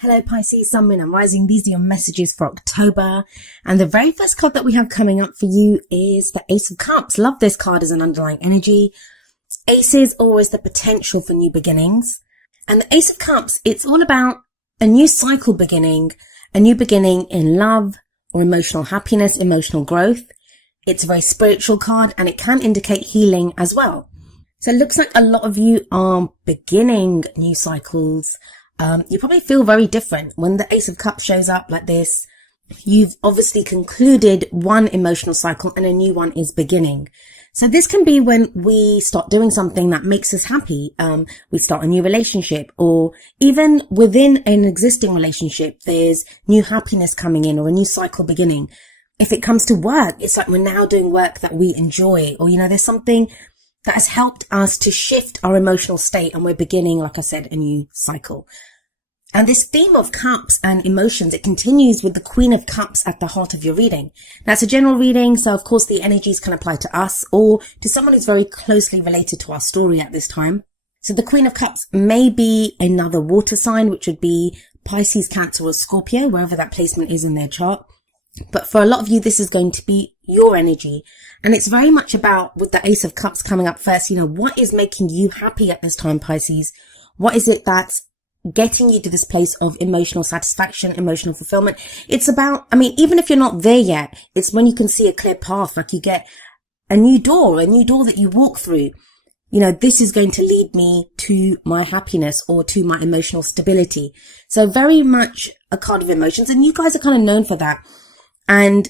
Hello Pisces, Sun, Moon and Rising. These are your messages for October. And the very first card that we have coming up for you is the Ace of Cups. Love this card as an underlying energy. Ace is always the potential for new beginnings. And the Ace of Cups, it's all about a new cycle beginning, a new beginning in love or emotional happiness, emotional growth. It's a very spiritual card and it can indicate healing as well. So it looks like a lot of you are beginning new cycles. You probably feel very different when the Ace of Cups shows up like this. You've obviously concluded one emotional cycle and a new one is beginning. So this can be when we start doing something that makes us happy. We start a new relationship, or even within an existing relationship, there's new happiness coming in or a new cycle beginning. If it comes to work, it's like we're now doing work that we enjoy, or, there's something that has helped us to shift our emotional state and we're beginning, like I said, a new cycle. And this theme of cups and emotions, it continues with the Queen of Cups at the heart of your reading. That's a general reading, so of course the energies can apply to us or to someone who's very closely related to our story at this time. So the Queen of Cups may be another water sign, which would be Pisces, Cancer or Scorpio, wherever that placement is in their chart. But for a lot of you, this is going to be your energy. And it's very much about, with the Ace of Cups coming up first, what is making you happy at this time, Pisces? What is it that's getting you to this place of emotional satisfaction, emotional fulfillment? It's about, even if you're not there yet, it's when you can see a clear path, like you get a new door that you walk through. This is going to lead me to my happiness or to my emotional stability. So very much a card of emotions, and you guys are kind of known for that. And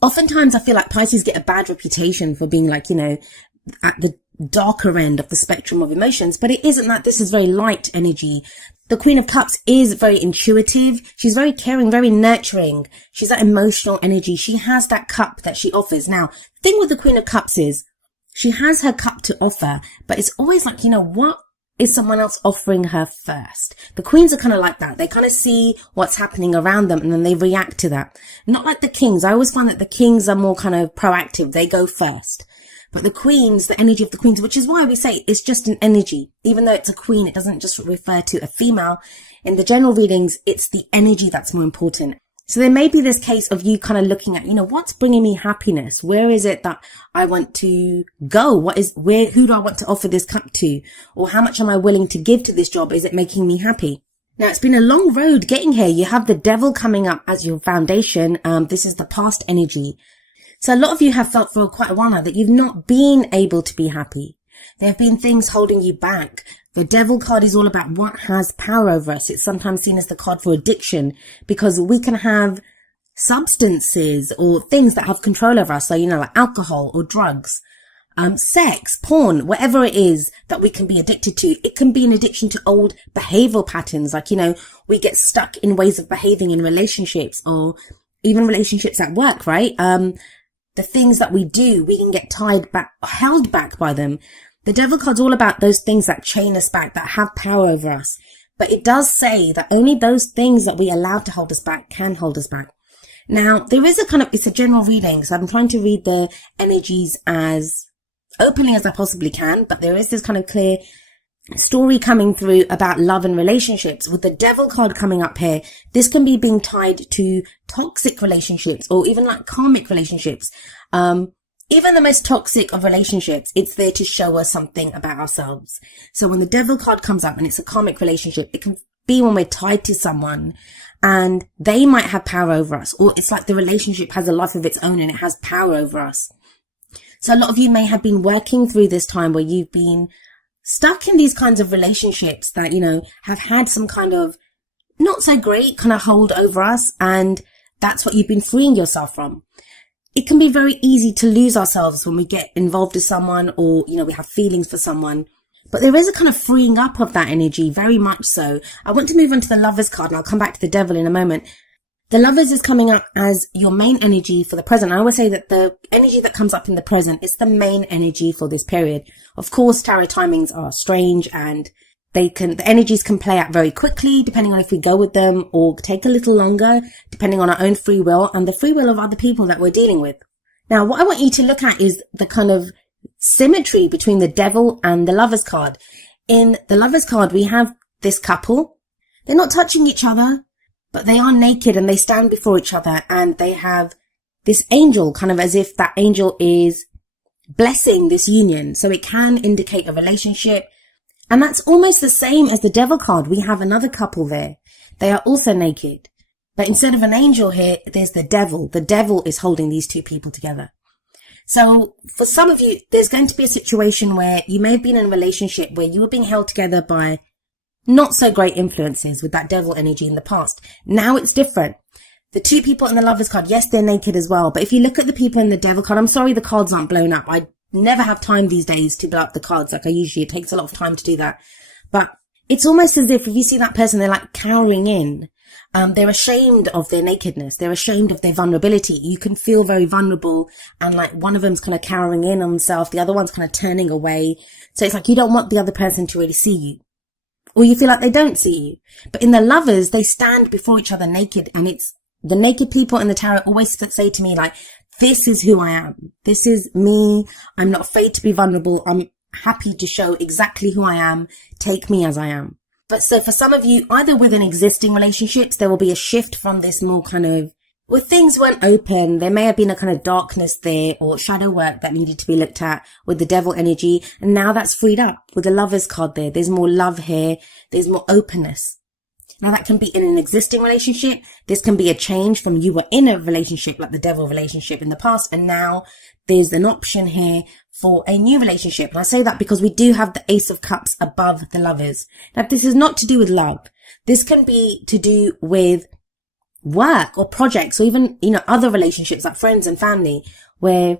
oftentimes I feel like Pisces get a bad reputation for being like, at the darker end of the spectrum of emotions, but it isn't that. This is very light energy. The Queen of Cups is very intuitive. She's very caring, very nurturing. She's that emotional energy. She has that cup that she offers. Now, the thing with the Queen of Cups is she has her cup to offer, but it's always like, what is someone else offering her first? The queens are kind of like that. They kind of see what's happening around them and then they react to that. Not like the kings. I always find that the kings are more kind of proactive. They go first. But the queens, the energy of the queens, which is why we say it's just an energy. Even though it's a queen, it doesn't just refer to a female. In the general readings, it's the energy that's more important. So there may be this case of you kind of looking at, what's bringing me happiness? Where is it that I want to go? Who do I want to offer this cup to? Or how much am I willing to give to this job? Is it making me happy? Now, it's been a long road getting here. You have the Devil coming up as your foundation. This is the past energy. So a lot of you have felt for quite a while now that you've not been able to be happy. There have been things holding you back. The Devil card is all about what has power over us. It's sometimes seen as the card for addiction because we can have substances or things that have control over us. So, like alcohol or drugs, sex, porn, whatever it is that we can be addicted to. It can be an addiction to old behavioral patterns. Like, we get stuck in ways of behaving in relationships or even relationships at work, right? The things that we do, we can get held back by them. The Devil card's all about those things that chain us back, that have power over us. But it does say that only those things that we allow to hold us back can hold us back. Now, there is it's a general reading, so I'm trying to read the energies as openly as I possibly can, but there is this kind of clear story coming through about love and relationships. With the Devil card coming up here, this can be being tied to toxic relationships or even like karmic relationships. Even the most toxic of relationships, it's there to show us something about ourselves. So when the Devil card comes up and it's a karmic relationship, it can be when we're tied to someone and they might have power over us, or it's like the relationship has a life of its own and it has power over us. So a lot of you may have been working through this time where you've been stuck in these kinds of relationships that, have had some kind of not so great kind of hold over us. And that's what you've been freeing yourself from. It can be very easy to lose ourselves when we get involved with someone or, we have feelings for someone. But there is a kind of freeing up of that energy, very much so. I want to move on to the Lovers card and I'll come back to the Devil in a moment. The Lovers is coming up as your main energy for the present. I always say that the energy that comes up in the present is the main energy for this period. Of course, tarot timings are strange and the energies can play out very quickly depending on if we go with them, or take a little longer depending on our own free will and the free will of other people that we're dealing with. Now, what I want you to look at is the kind of symmetry between the Devil and the Lovers card. In the Lovers card, we have this couple. They're not touching each other, but they are naked and they stand before each other, and they have this angel, kind of as if that angel is blessing this union. So it can indicate a relationship. And that's almost the same as the devil card. We have another couple there. They are also naked. But instead of an angel here, there's the devil. The devil is holding these two people together. So for some of you, there's going to be a situation where you may have been in a relationship where you were being held together by not so great influences with that devil energy in the past. Now it's different. The two people in the Lovers card, yes, they're naked as well. But if you look at the people in the devil card, I'm sorry the cards aren't blown up. I never have time these days to blow up the cards like I usually. It takes a lot of time to do that. But it's almost as if you see that person, they're like cowering in. They're ashamed of their nakedness. They're ashamed of their vulnerability. You can feel very vulnerable, and like one of them's kind of cowering in on themselves. The other one's kind of turning away. So it's like you don't want the other person to really see you, or you feel like they don't see you. But in the Lovers, they stand before each other naked, and it's the naked people in the tarot always say to me, like, this is who I am. This is me. I'm not afraid to be vulnerable. I'm happy to show exactly who I am. Take me as I am. But so for some of you, either within existing relationships, there will be a shift from this more kind of, where things weren't open, there may have been a kind of darkness there or shadow work that needed to be looked at with the devil energy. And now that's freed up with the Lovers card there. There's more love here. There's more openness. Now that can be in an existing relationship. This can be a change from you were in a relationship like the devil relationship in the past, and now there's an option here for a new relationship. And I say that because we do have the Ace of Cups above the Lovers. Now this is not to do with love. This can be to do with work or projects, or even, other relationships like friends and family, where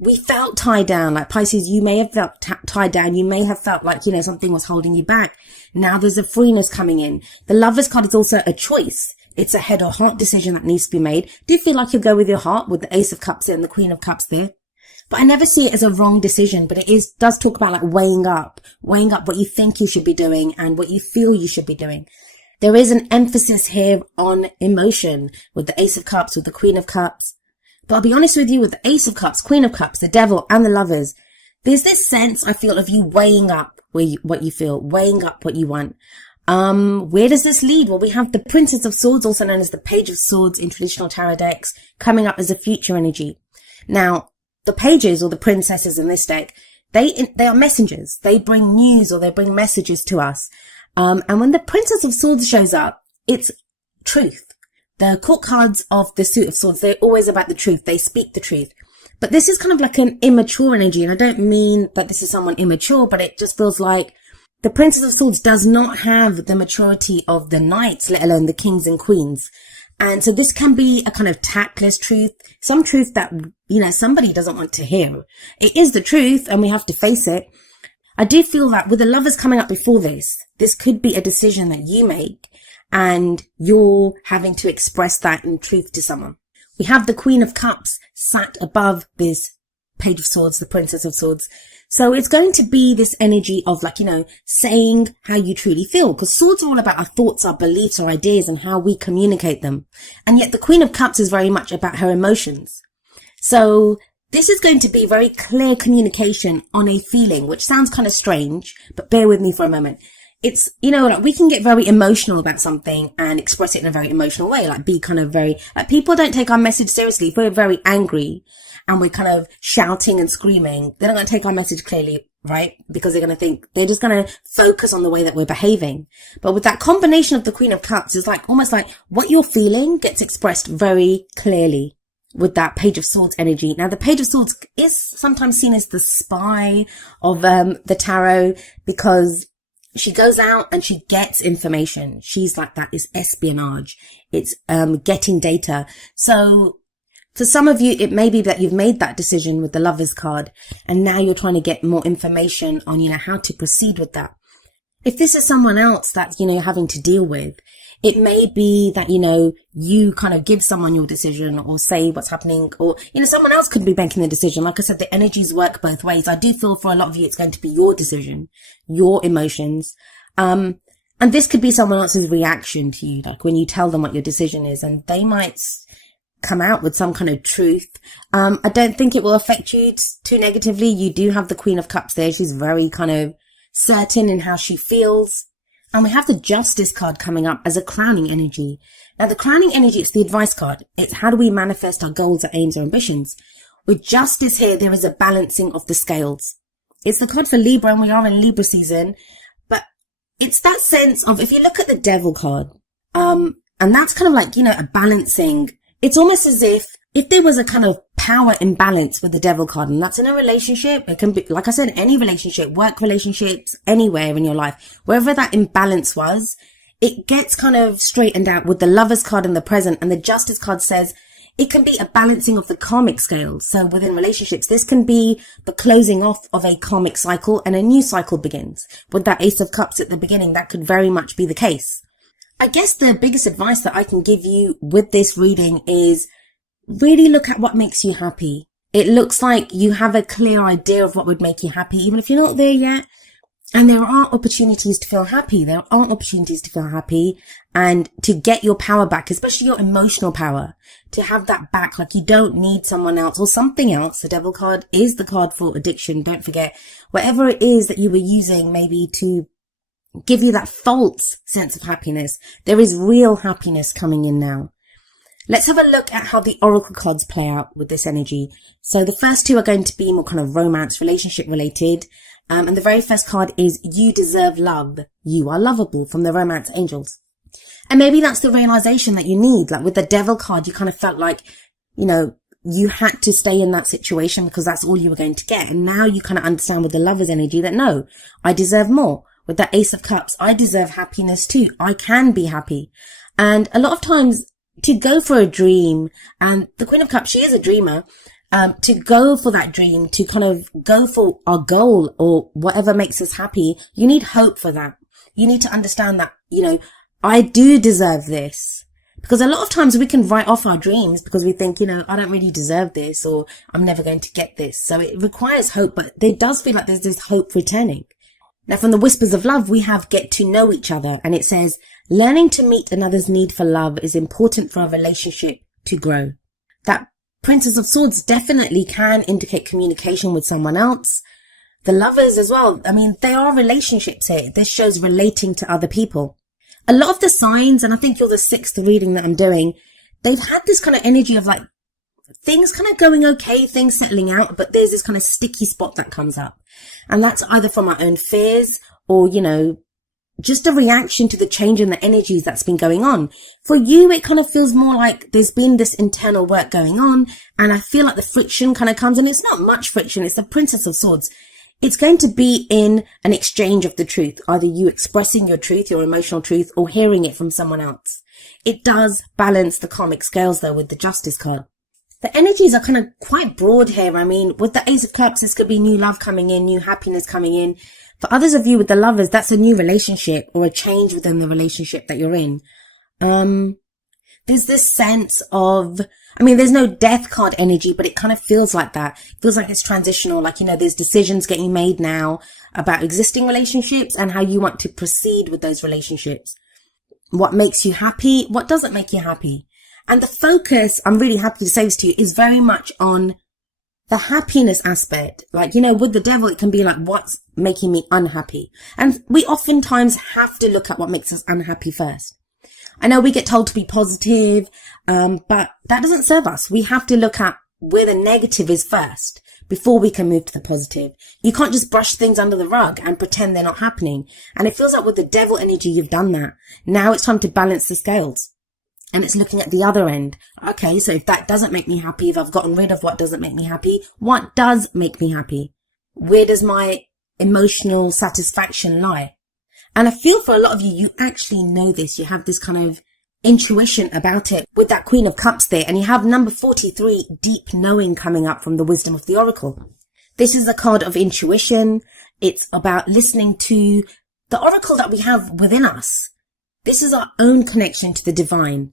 we felt tied down. Like Pisces, you may have felt tied down. You may have felt like, something was holding you back. Now there's a freeness coming in. The Lovers card is also a choice. It's a head or heart decision that needs to be made. Do you feel like you go with your heart with the Ace of Cups there and the Queen of Cups there? But I never see it as a wrong decision, but does talk about like weighing up what you think you should be doing and what you feel you should be doing. There is an emphasis here on emotion with the Ace of Cups, with the Queen of Cups. But I'll be honest with you, with the Ace of Cups, Queen of Cups, the Devil and the Lovers, there's this sense, I feel, of you weighing up what you feel, weighing up what you want. Where does this lead? Well, we have the Princess of Swords, also known as the Page of Swords in traditional tarot decks, coming up as a future energy. Now, the pages or the princesses in this deck, they are messengers. They bring news or they bring messages to us. And when the Princess of Swords shows up, it's truth. The court cards of the Suit of Swords, they're always about the truth. They speak the truth. But this is kind of like an immature energy. And I don't mean that this is someone immature, but it just feels like the Princess of Swords does not have the maturity of the knights, let alone the kings and queens. And so this can be a kind of tactless truth, some truth that, somebody doesn't want to hear. It is the truth and we have to face it. I do feel that with the Lovers coming up before this could be a decision that you make and you're having to express that in truth to someone. We have the Queen of Cups sat above this Page of Swords, the Princess of Swords. So it's going to be this energy of saying how you truly feel, because swords are all about our thoughts, our beliefs, our ideas and how we communicate them. And yet the Queen of Cups is very much about her emotions. So this is going to be very clear communication on a feeling, which sounds kind of strange, but bear with me for a moment. It's, we can get very emotional about something and express it in a very emotional way, be kind of very, people don't take our message seriously. If we're very angry and we're kind of shouting and screaming, they're not going to take our message clearly, right? Because they're going to think, they're just going to focus on the way that we're behaving. But with that combination of the Queen of Cups, it's almost like what you're feeling gets expressed very clearly with that Page of Swords energy. Now, the Page of Swords is sometimes seen as the spy of the tarot, because she goes out and she gets information. She's like that. It's espionage. It's getting data. So for some of you, it may be that you've made that decision with the Lovers card and now you're trying to get more information on, how to proceed with that. If this is someone else that, you're having to deal with, it may be that, you kind of give someone your decision or say what's happening, or, someone else could be making the decision. Like I said, the energies work both ways. I do feel for a lot of you, it's going to be your decision, your emotions. And this could be someone else's reaction to you, like when you tell them what your decision is, and they might come out with some kind of truth. I don't think it will affect you too negatively. You do have the Queen of Cups there. She's very kind of certain in how she feels. And we have the Justice card coming up as a crowning energy. Now, the crowning energy, it's the advice card. It's how do we manifest our goals, our aims, our ambitions. With Justice here, there is a balancing of the scales. It's the card for Libra, and we are in Libra season. But it's that sense of, if you look at the Devil card, and that's kind of like, a balancing. It's almost as if there was a kind of power imbalance with the Devil card, and that's in a relationship. It can be, like I said, any relationship, work relationships, anywhere in your life, wherever that imbalance was, it gets kind of straightened out with the Lovers card in the present, and the Justice card says it can be a balancing of the karmic scales. So within relationships, this can be the closing off of a karmic cycle and a new cycle begins. With that Ace of Cups at the beginning, that could very much be the case. I guess the biggest advice that I can give you with this reading is really look at what makes you happy. It looks like you have a clear idea of what would make you happy, even if you're not there yet. And there are opportunities to feel happy. There are opportunities to feel happy and to get your power back, especially your emotional power, to have that back. Like, you don't need someone else or something else. The Devil card is the card for addiction. Don't forget, whatever it is that you were using maybe to give you that false sense of happiness, there is real happiness coming in now. Let's have a look at how the oracle cards play out with this energy. So the first two are going to be more kind of romance, relationship related. And the very first card is You Deserve Love. You are lovable, from the Romance Angels. And maybe that's the realization that you need. Like with the Devil card, you kind of felt like, you had to stay in that situation because that's all you were going to get. And now you kind of understand with the Lover's energy that no, I deserve more. With that Ace of Cups, I deserve happiness too. I can be happy. And a lot of times to go for a dream, and the Queen of Cups, she is a dreamer, to go for that dream, to kind of go for our goal or whatever makes us happy, you need hope for that. You need to understand that, I do deserve this. Because a lot of times we can write off our dreams because we think, I don't really deserve this, or I'm never going to get this. So it requires hope, but it does feel like there's this hope returning. Now, from the Whispers of Love, we have Get to Know Each Other, and it says, learning to meet another's need for love is important for our relationship to grow. That Princess of Swords definitely can indicate communication with someone else. The Lovers as well. I mean, they are relationships here. This shows relating to other people. A lot of the signs, and I think you're the 6th reading that I'm doing, they've had this kind of energy of like things kind of going okay, things settling out, but there's this kind of sticky spot that comes up. And that's either from our own fears or, just a reaction to the change in the energies that's been going on. For you, it kind of feels more like there's been this internal work going on, and I feel like the friction kind of comes, and it's not much friction. It's the Princess of Swords. It's going to be in an exchange of the truth, either you expressing your truth, your emotional truth, or hearing it from someone else. It does balance the karmic scales though with the Justice card. The energies are kind of quite broad here. I mean, with the Ace of Cups, this could be new love coming in, new happiness coming in. For others of you with the Lovers, that's a new relationship or a change within the relationship that you're in. There's this sense of, there's no death card energy, but it kind of feels like that. It feels like it's transitional. Like, there's decisions getting made now about existing relationships and how you want to proceed with those relationships. What makes you happy? What doesn't make you happy? And the focus, I'm really happy to say this to you, is very much on the happiness aspect. Like, with the Devil, it can be like, what's making me unhappy? And we oftentimes have to look at what makes us unhappy first. I know we get told to be positive, but that doesn't serve us. We have to look at where the negative is first before we can move to the positive. You can't just brush things under the rug and pretend they're not happening. And it feels like with the Devil energy, you've done that. Now it's time to balance the scales. And it's looking at the other end. Okay, so if that doesn't make me happy, if I've gotten rid of what doesn't make me happy, what does make me happy? Where does my emotional satisfaction lie? And I feel for a lot of you, you actually know this. You have this kind of intuition about it with that Queen of Cups there. And you have number 43, deep knowing, coming up from the Wisdom of the Oracle. This is a card of intuition. It's about listening to the oracle that we have within us. This is our own connection to the divine.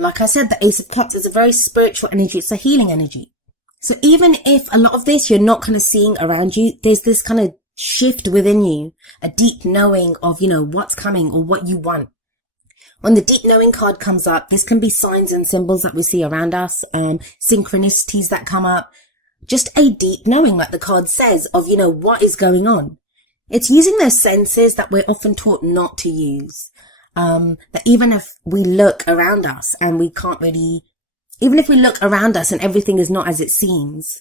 Like I said, the Ace of Cups is a very spiritual energy. It's a healing energy. So even if a lot of this you're not kind of seeing around you, there's this kind of shift within you, a deep knowing of, what's coming or what you want. When the deep knowing card comes up, this can be signs and symbols that we see around us, synchronicities that come up, just a deep knowing, like the card says, of, what is going on. It's using those senses that we're often taught not to use. That even if we look around us and we can't really, even if we look around us and everything is not as it seems,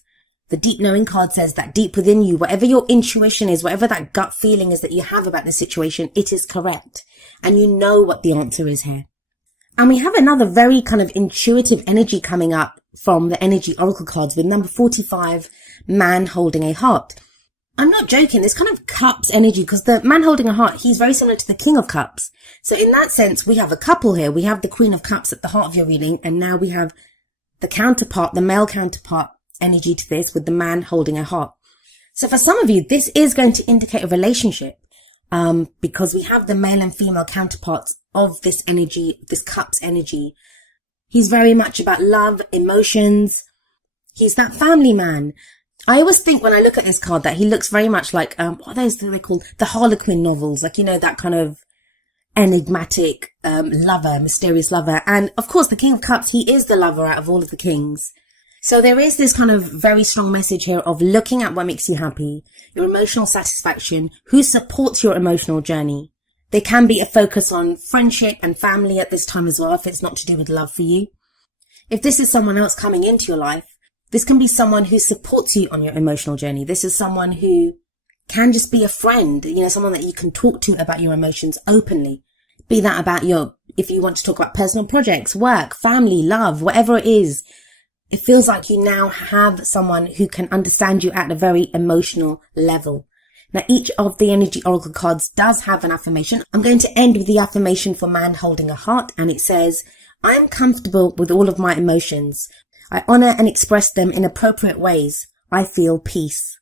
the deep knowing card says that deep within you, whatever your intuition is, whatever that gut feeling is that you have about the situation, it is correct. And you know what the answer is here. And we have another very kind of intuitive energy coming up from the energy oracle cards with number 45, man holding a heart. I'm not joking. This kind of cups energy, because the man holding a heart, he's very similar to the king of cups. So in that sense, we have a couple here. We have the queen of cups at the heart of your reading. And now we have the counterpart, the male counterpart energy to this with the man holding a heart. So for some of you, this is going to indicate a relationship. Because we have the male and female counterparts of this energy, this cups energy. He's very much about love, emotions. He's that family man. I always think when I look at this card that he looks very much like, what are those they're called? The Harlequin novels. Like, you know, that kind of enigmatic, lover, mysterious lover. And of course, the King of Cups, he is the lover out of all of the kings. So there is this kind of very strong message here of looking at what makes you happy, your emotional satisfaction, who supports your emotional journey. There can be a focus on friendship and family at this time as well, if it's not to do with love for you. If this is someone else coming into your life, this can be someone who supports you on your emotional journey. This is someone who can just be a friend, you know, someone that you can talk to about your emotions openly. Be that about if you want to talk about personal projects, work, family, love, whatever it is. It feels like you now have someone who can understand you at a very emotional level. Now, each of the energy oracle cards does have an affirmation. I'm going to end with the affirmation for man holding a heart, and it says, I am comfortable with all of my emotions. I honor and express them in appropriate ways. I feel peace.